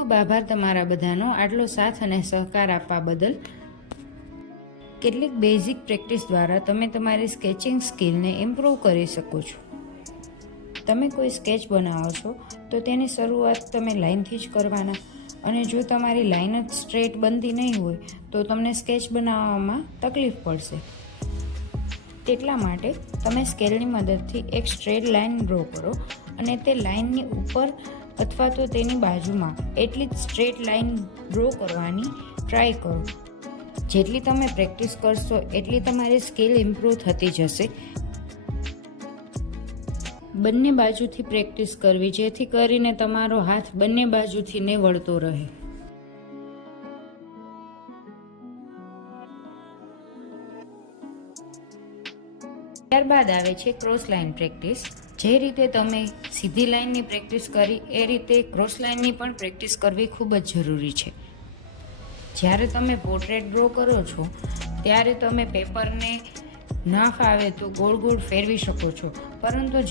ખૂબ આભાર તમારા બધાનો આટલો સાથ અને સહકાર આપવા બદલ. કેટલીક બેઝિક પ્રેક્ટિસ દ્વારા તમે તમારી સ્કેચિંગ સ્કિલને ઇમ્પ્રૂવ કરી શકો છો. તમે કોઈ સ્કેચ બનાવો છો તો તેની શરૂઆત તમે લાઇનથી જ કરવાના, અને જો તમારી લાઇન જ સ્ટ્રેટ બનતી નહીં હોય તો તમને સ્કેચ બનાવવામાં તકલીફ પડશે. તેટલા માટે તમે સ્કેલની મદદથી એક સ્ટ્રેટ લાઇન ડ્રો કરો અને તે લાઇનની ઉપર અથવા તો તેની બાજુમાં એટલી જ સ્ટ્રેટ લાઇન ડ્રો કરવાની ટ્રાય કરો. જેટલી તમે પ્રેક્ટિસ કરશો એટલી તમારી સ્કિલ ઇમ્પ્રૂવ થતી જશે. બંને બાજુથી પ્રેક્ટિસ કરવી, જેથી કરીને તમારો હાથ બંને બાજુથી ને વળતો રહે. ત્યારબાદ આવે છે ક્રોસ લાઇન પ્રેક્ટિસ. જે રીતે તમે સીધી લાઇનની પ્રેક્ટિસ કરી એ રીતે ક્રોસ લાઇનની પણ પ્રેક્ટિસ કરવી ખૂબ જ જરૂરી છે. જ્યારે તમે પોર્ટ્રેટ ડ્રો કરો છો ત્યારે તમે પેપરને ના ફાવે તો ગોળ ગોળ ફેરવી શકો છો, પરંતુ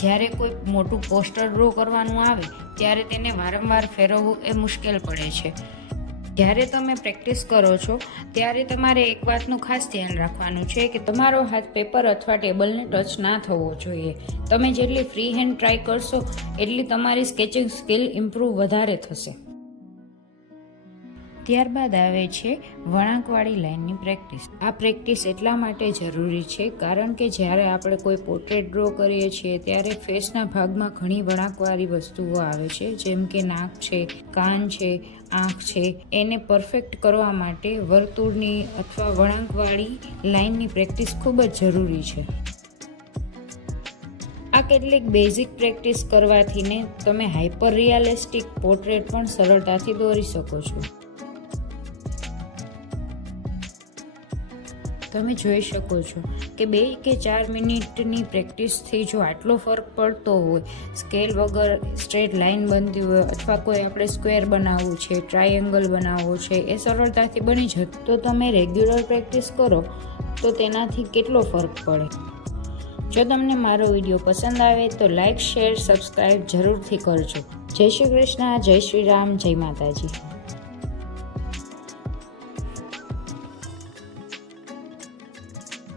જ્યારે કોઈ મોટું પોસ્ટર ડ્રો કરવાનું આવે ત્યારે તેને વારંવાર ફેરવવું એ મુશ્કેલ પડે છે. જ્યારે તમે પ્રેક્ટિસ કરો છો ત્યારે તમારે એક વાતનું ખાસ ધ્યાન રાખવાનું છે કે તમારો હાથ પેપર અથવા ટેબલને ટચ ના થવો જોઈએ. તમે જેટલી ફ્રી હેન્ડ ટ્રાય કરશો એટલી તમારી સ્કેચિંગ સ્કિલ ઇમ્પ્રૂવ વધારે થશે. ત્યારબાદ આવે છે વળાંકવાળી લાઇનની પ્રેક્ટિસ. આ પ્રેક્ટિસ એટલા માટે જરૂરી છે કારણ કે જ્યારે આપણે કોઈ પોર્ટ્રેટ ડ્રો કરીએ છીએ ત્યારે ફેસના ભાગમાં ઘણી વળાંકવાળી વસ્તુઓ આવે છે, જેમ કે નાક છે, કાન છે, આંખ છે. એને પરફેક્ટ કરવા માટે વર્તુળની અથવા વળાંકવાળી લાઇનની પ્રેક્ટિસ ખૂબ જ જરૂરી છે. આ કેટલીક બેઝિક પ્રેક્ટિસ કરવાથી ને તમે હાઇપર રિયાલિસ્ટિક પોર્ટ્રેટ પણ સરળતાથી દોરી શકો છો. તમે જોઈ શકો છો કે 2 કે 4 મિનિટની પ્રેક્ટિસથી જો આટલો ફરક પડતો હોય, સ્કેલ વગર સ્ટ્રેટ લાઇન બનતી હોય અથવા કોઈ આપણે સ્ક્વેર બનાવવું છે, ટ્રાયેંગલ બનાવવો છે, એ સરળતાથી બની જતું. તો તમે રેગ્યુલર પ્રેક્ટિસ કરો તો તેનાથી કેટલો ફરક પડે. જો તમને મારો વિડીયો પસંદ આવે તો લાઇક, શેર, સબસ્ક્રાઈબ જરૂરથી કરજો. જય શ્રી કૃષ્ણ, જય શ્રી રામ, જય માતાજી.